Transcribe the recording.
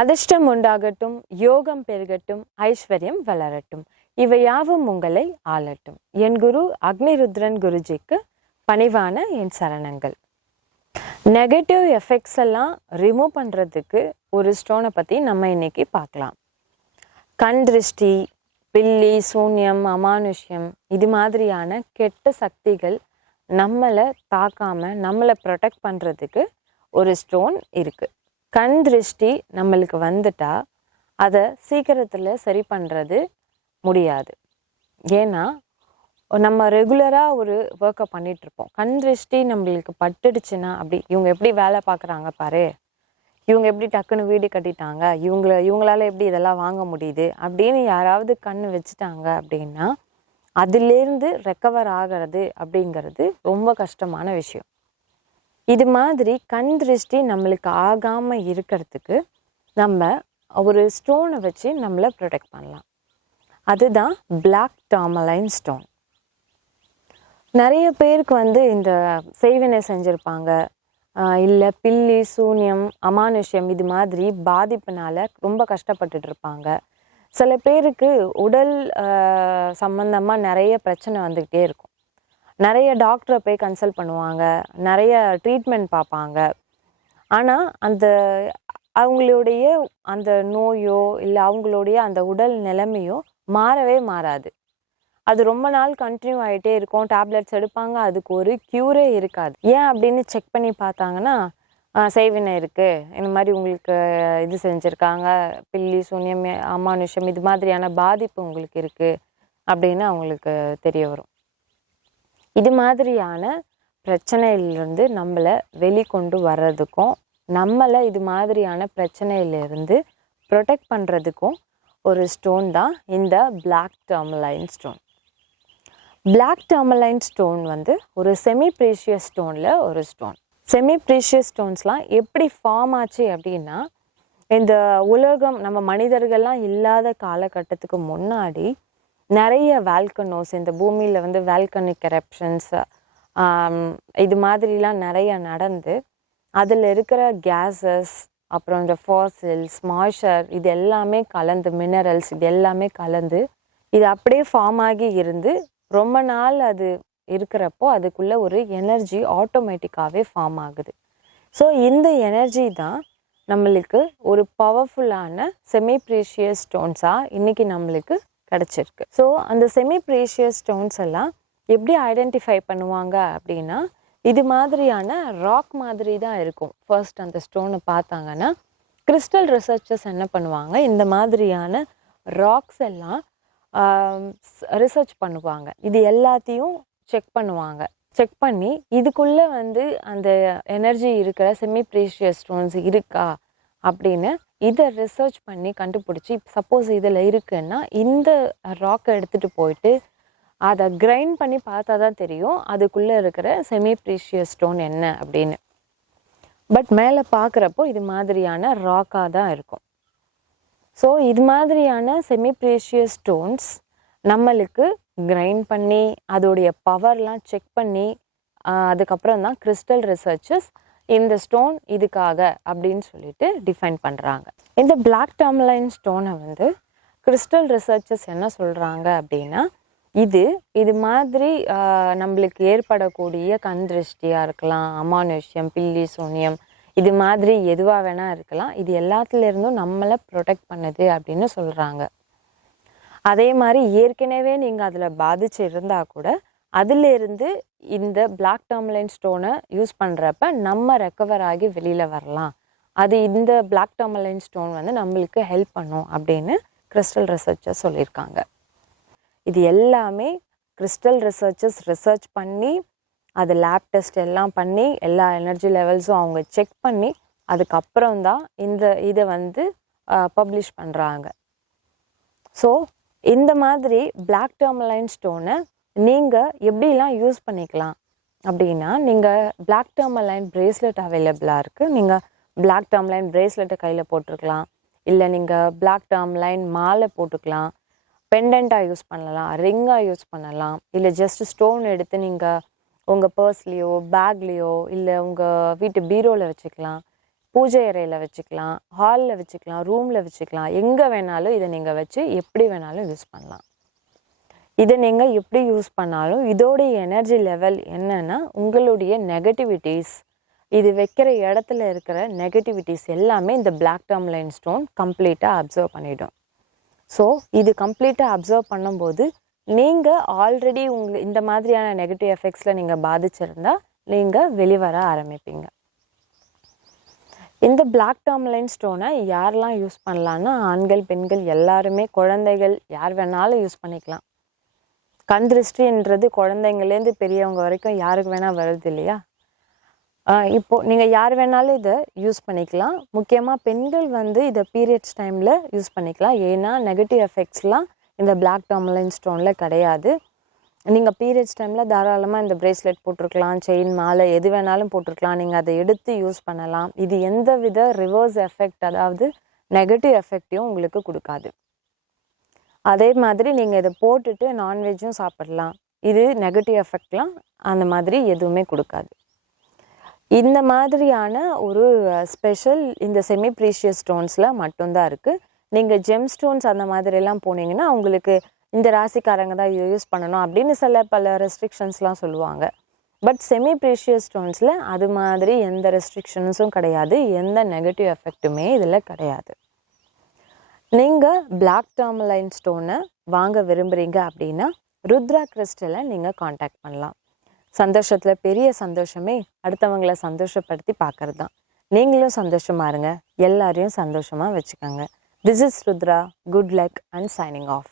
அதிர்ஷ்டம் உண்டாகட்டும், யோகம் பெருகட்டும், ஐஸ்வர்யம் வளரட்டும், இவை யாவும் உங்களை ஆளட்டும். என் குரு அக்னிருத்ரன் குருஜிக்கு பணிவான என் சரணங்கள். நெகட்டிவ் எஃபெக்ட்ஸ் எல்லாம் ரிமூவ் பண்ணுறதுக்கு ஒரு ஸ்டோனை பற்றி நம்ம இன்னைக்கு பார்க்கலாம். கண் திருஷ்டி, பில்லி, சூன்யம், அமானுஷ்யம் இது மாதிரியான கெட்ட சக்திகள் நம்மளை தாக்காம நம்மளை ப்ரொடெக்ட் பண்ணுறதுக்கு ஒரு ஸ்டோன் இருக்குது. கண் திருஷ்டி நம்மளுக்கு வந்துட்டா அதை சீக்கிரத்தில் சரி பண்ணுறது முடியாது. ஏன்னா நம்ம ரெகுலராக ஒரு ஒர்க்கை பண்ணிகிட்ருப்போம். கண் திருஷ்டி நம்மளுக்கு பட்டுடுச்சுன்னா, அப்படி இவங்க எப்படி வேலை பார்க்குறாங்க பாரு, இவங்க எப்படி டக்குன்னு வீடு கட்டிட்டாங்க, இவங்களால எப்படி இதெல்லாம் வாங்க முடியுது அப்படின்னு யாராவது கண் வச்சுட்டாங்க அப்படின்னா அதுலேருந்து ரெக்கவர் ஆகிறது அப்படிங்கிறது ரொம்ப கஷ்டமான விஷயம். இது மாதிரி கண் திருஷ்டி நம்மளுக்கு ஆகாமல் இருக்கிறதுக்கு நம்ம ஒரு ஸ்டோனை வச்சு நம்மளை ப்ரொடெக்ட் பண்ணலாம். அதுதான் பிளாக் டார்மலைன் ஸ்டோன். நிறைய பேருக்கு இந்த செய்வினை செஞ்சுருப்பாங்க, இல்லை பில்லி, சூன்யம், அமானுஷ்யம் இது மாதிரி பாதிப்புனால ரொம்ப கஷ்டப்பட்டுட்டு இருப்பாங்க. சில பேருக்கு உடல் சம்பந்தமாக நிறைய பிரச்சனை வந்துக்கிட்டே இருக்கும். நிறைய டாக்டரை போய் கன்சல்ட் பண்ணுவாங்க, நிறைய ட்ரீட்மெண்ட் பார்ப்பாங்க. ஆனால் அவங்களுடைய அந்த நோயோ இல்லை அவங்களுடைய அந்த உடல் நிலைமையோ மாறவே மாறாது. அது ரொம்ப நாள் கண்டினியூ ஆகிட்டே இருக்கும். டேப்லெட்ஸ் எடுப்பாங்க, அதுக்கு ஒரு க்யூரே இருக்காது. ஏன் அப்படின்னு செக் பண்ணி பார்த்தாங்கன்னா செய்வினை இருக்குது, இந்த மாதிரி உங்களுக்கு இது செஞ்சுருக்காங்க, பில்லி, சூன்யம், அமானுஷ்யம் இது மாதிரியான பாதிப்பு உங்களுக்கு இருக்குது அப்படின்னு அவங்களுக்கு தெரிய வரும். இது மாதிரியான பிரச்சனையிலிருந்து நம்மளை வெளிக்கொண்டு வர்றதுக்கும் நம்மளை இது மாதிரியான பிரச்சனையிலிருந்து ப்ரொடெக்ட் பண்ணுறதுக்கும் ஒரு ஸ்டோன் தான் இந்த பிளாக் டார்மலைன் ஸ்டோன். பிளாக் டார்மலைன் ஸ்டோன் ஒரு செமி ப்ரீஷியஸ் ஸ்டோனில் ஒரு ஸ்டோன். செமி ப்ரீஷியஸ் ஸ்டோன்ஸ்லாம் எப்படி ஃபார்ம் ஆச்சு அப்படின்னா, இந்த உலகம் நம்ம மனிதர்கள்லாம் இல்லாத காலகட்டத்துக்கு முன்னாடி நிறைய வால்கனோஸ், இந்த பூமியில் வால்கனிக் எரப்ஷன்ஸ் இது மாதிரிலாம் நிறைய நடந்து அதில் இருக்கிற கேஸஸ், அப்புறம் இந்த ஃபாசில்ஸ், மாய்ச்சர் இது எல்லாமே கலந்து, மினரல்ஸ் இது எல்லாமே கலந்து இது அப்படியே ஃபார்ம் ஆகி இருந்து ரொம்ப நாள் அது இருக்கிறப்போ அதுக்குள்ளே ஒரு எனர்ஜி ஆட்டோமேட்டிக்காகவே ஃபார்ம் ஆகுது. ஸோ இந்த எனர்ஜி தான் நம்மளுக்கு ஒரு பவர்ஃபுல்லான செமி ப்ரீஷியஸ் ஸ்டோன்ஸாக இன்றைக்கி நம்மளுக்கு கிடச்சிருக்கு. ஸோ அந்த செமி ப்ரீஷியஸ் ஸ்டோன்ஸ் எல்லாம் எப்படி ஐடென்டிஃபை பண்ணுவாங்க அப்படின்னா, இது மாதிரியான ராக் மாதிரி தான் இருக்கும். ஃபர்ஸ்ட் அந்த ஸ்டோனை பார்த்தாங்கன்னா கிறிஸ்டல் ரிசர்ச்சர்ஸ் என்ன பண்ணுவாங்க, இந்த மாதிரியான ராக்ஸ் எல்லாம் ரிசர்ச் பண்ணுவாங்க. இது எல்லாத்தையும் செக் பண்ணுவாங்க. செக் பண்ணி இதுக்குள்ளே அந்த எனர்ஜி இருக்கிற செமி ப்ரீஷியஸ் ஸ்டோன்ஸ் இருக்கா அப்படின்னு இதை ரிசர்ச் பண்ணி கண்டுபிடிச்சி, சப்போஸ் இதில் இருக்குன்னா இந்த ராக்கை எடுத்துகிட்டு போயிட்டு அதை கிரைண்ட் பண்ணி பார்த்தா தான் தெரியும் அதுக்குள்ளே இருக்கிற செமி ப்ரீஷியஸ் ஸ்டோன் என்ன அப்படின்னு. பட் மேலே பார்க்குறப்போ இது மாதிரியான ராக்காக தான் இருக்கும். ஸோ இது மாதிரியான செமி ப்ரீஷியஸ் ஸ்டோன்ஸ் நம்மளுக்கு கிரைண்ட் பண்ணி அதோடைய பவர்லாம் செக் பண்ணி அதுக்கப்புறம் தான் கிறிஸ்டல் ரிசர்ச்சர்ஸ் இந்த ஸ்டோன் இதுக்காக அப்படின்னு சொல்லிட்டு டிஃபைன் பண்ணுறாங்க. இந்த பிளாக் டார்மலைன் ஸ்டோனை கிறிஸ்டல் ரிசர்ச்சர்ஸ் என்ன சொல்கிறாங்க அப்படின்னா, இது மாதிரி நம்மளுக்கு ஏற்படக்கூடிய கண் திருஷ்டியாக இருக்கலாம், அமானுஷ்யம், பில்லி, சூன்யம் இது மாதிரி எதுவாக வேணால் இருக்கலாம், இது எல்லாத்துலேருந்தும் நம்மளை ப்ரொடெக்ட் பண்ணுது அப்படின்னு சொல்கிறாங்க. அதே மாதிரி ஏற்கனவே நீங்கள் அதில் பாதிச்சு இருந்தால் கூட அதிலிருந்து இந்த பிளாக் டார்மலைன் ஸ்டோனை யூஸ் பண்ணுறப்ப நம்ம ரெக்கவர் ஆகி வெளியில் வரலாம். அது இந்த பிளாக் டார்மலைன் ஸ்டோன் நம்மளுக்கு ஹெல்ப் பண்ணும் அப்படின்னு கிறிஸ்டல் ரிசர்ச்சர்ஸ் சொல்லியிருக்காங்க. இது எல்லாமே கிறிஸ்டல் ரிசர்ச்சர்ஸ் ரிசர்ச் பண்ணி அது லேப் டெஸ்ட் எல்லாம் பண்ணி எல்லா எனர்ஜி லெவல்ஸும் அவங்க செக் பண்ணி அதுக்கப்புறம் தான் இதை பப்ளிஷ் பண்ணுறாங்க. ஸோ இந்த மாதிரி பிளாக் டார்மலைன் ஸ்டோனை நீங்கள் எப்படிலாம் யூஸ் பண்ணிக்கலாம் அப்படின்னா, நீங்கள் பிளாக் டார்மலைன் பிரேஸ்லெட் அவைலபிளாக இருக்குது. நீங்கள் பிளாக் டார்மலைன் பிரேஸ்லெட்டை கையில் போட்டிருக்கலாம், இல்லை நீங்கள் பிளாக் டார்மலைன் மாலை போட்டுக்கலாம், பெண்டண்ட்டாக யூஸ் பண்ணலாம், ரிங்காக யூஸ் பண்ணலாம், இல்லை ஜஸ்ட் ஸ்டோன் எடுத்து நீங்கள் உங்கள் பர்ஸ்லேயோ பேக்லேயோ இல்லை உங்கள் வீட்டு பீரோவில் வச்சுக்கலாம். பூஜை அறையில் வச்சுக்கலாம், ஹாலில் வச்சுக்கலாம், ரூமில் வச்சுக்கலாம், எங்கே வேணாலும் இதை நீங்கள் வச்சு எப்படி வேணாலும் யூஸ் பண்ணலாம். இதை நீங்கள் எப்படி யூஸ் பண்ணாலும் இதோடைய எனர்ஜி லெவல் என்னன்னா உங்களுடைய நெகட்டிவிட்டிஸ், இது வைக்கிற இடத்துல இருக்கிற நெகட்டிவிட்டிஸ் எல்லாமே இந்த பிளாக் டர்மலைன் ஸ்டோன் கம்ப்ளீட்டாக அப்சர்வ் பண்ணிடும். ஸோ இது கம்ப்ளீட்டாக அப்சர்வ் பண்ணும்போது நீங்கள் ஆல்ரெடி இந்த மாதிரியான நெகட்டிவ் எஃபெக்ட்ஸில் நீங்கள் பாதிச்சிருந்தா நீங்கள் வெளிவர ஆரம்பிப்பீங்க. இந்த பிளாக் டர்மலைன் ஸ்டோனை யாரெல்லாம் யூஸ் பண்ணலான்னா ஆண்கள், பெண்கள் எல்லாருமே, குழந்தைகள் யார் வேணாலும் யூஸ் பண்ணிக்கலாம். கண் திருஷ்டின்றது குழந்தைங்கலேருந்து பெரியவங்க வரைக்கும் யாருக்கு வேணால் வருது இல்லையா? இப்போது நீங்கள் யார் வேணாலும் இதை யூஸ் பண்ணிக்கலாம். முக்கியமாக பெண்கள் இதை பீரியட்ஸ் டைமில் யூஸ் பண்ணிக்கலாம். ஏன்னா நெகட்டிவ் எஃபெக்ட்ஸ்லாம் இந்த பிளாக் டர்மலைன் ஸ்டோனில் கிடையாது. நீங்கள் பீரியட்ஸ் டைமில் தாராளமாக இந்த பிரேஸ்லெட் போட்டிருக்கலாம், செயின், மாலை எது வேணாலும் போட்டிருக்கலாம். நீங்கள் அதை எடுத்து யூஸ் பண்ணலாம். இது எந்த வித ரிவர்ஸ் எஃபெக்ட், அதாவது நெகட்டிவ் எஃபெக்டையும் உங்களுக்கு கொடுக்காது. அதே மாதிரி நீங்கள் இதை போட்டுட்டு நான்வெஜ்ஜும் சாப்பிடலாம். இது நெகட்டிவ் எஃபெக்ட்லாம் அந்த மாதிரி எதுவுமே கொடுக்காது. இந்த மாதிரியான ஒரு ஸ்பெஷல் இந்த செமி ப்ரீஷியஸ் ஸ்டோன்ஸில் மட்டும்தான் இருக்குது. நீங்கள் ஜெம் ஸ்டோன்ஸ் அந்த மாதிரிலாம் போனீங்கன்னா உங்களுக்கு இந்த ராசிக்காரங்க தான் யூஸ் பண்ணணும் அப்படின்னு பல ரெஸ்ட்ரிக்ஷன்ஸ்லாம் சொல்லுவாங்க. பட் செமி ப்ரீஷியஸ் ஸ்டோன்ஸில் அது மாதிரி எந்த ரெஸ்ட்ரிக்ஷன்ஸும் கிடையாது, எந்த நெகட்டிவ் எஃபெக்ட்டுமே இதில் கிடையாது. நீங்கள் பிளாக் டர்மலைன் ஸ்டோனை வாங்க விரும்புகிறீங்க அப்படின்னா ருத்ரா கிறிஸ்டலை நீங்கள் காண்டாக்ட் பண்ணலாம். சந்தோஷத்தில் பெரிய சந்தோஷமே அடுத்தவங்களை சந்தோஷப்படுத்தி பார்க்கறது தான். நீங்களும் சந்தோஷமாக இருங்க, எல்லாரையும் சந்தோஷமாக வச்சுக்கோங்க. This is Rudra. Good luck and signing off.